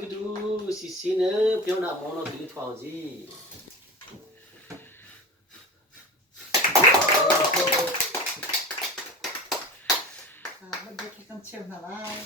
tudo, Cici, não, pião na mão, não grito, pãozinho. Bây giờ cái con chiều nào lại